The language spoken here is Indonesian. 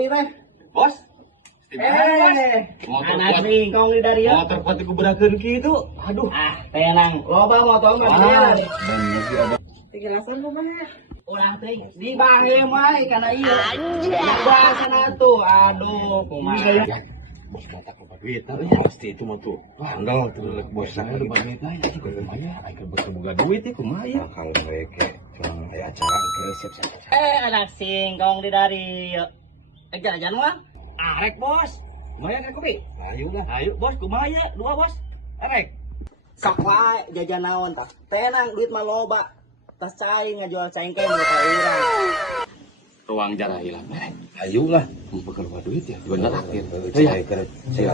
kopi teh. Bos. Anak singkong di dari ya. Motor pati kuberakeun kitu. Aduh. Tenang. Loba motor mah dia. Tigelasan kumaha? Ulah teh di bahe mah kana ieu. Bahasana tuh. Aduh, kumaha. Bos mata ke duit pasti itu mah tuh. Handal tuh bos saya udah banget aja juga lumayan. Aing berboga duit ieu kumaha ya? Kalau mereka aya acara ke siap-siap. Anak singkong di dari ya. Jajan mah. Arek bos. Lumayan kan kopi? Ayo lah. Ayo bos, kumaha ya? Dua bos. Arek. Sok wae jajan naon tah. Tenang duit mah loba. Tas cai ngajual cengkeh mau ka urang. Ruang jarah hilang. Ayo lah. Bukan lupa duit ya. Jual terakhir. Saya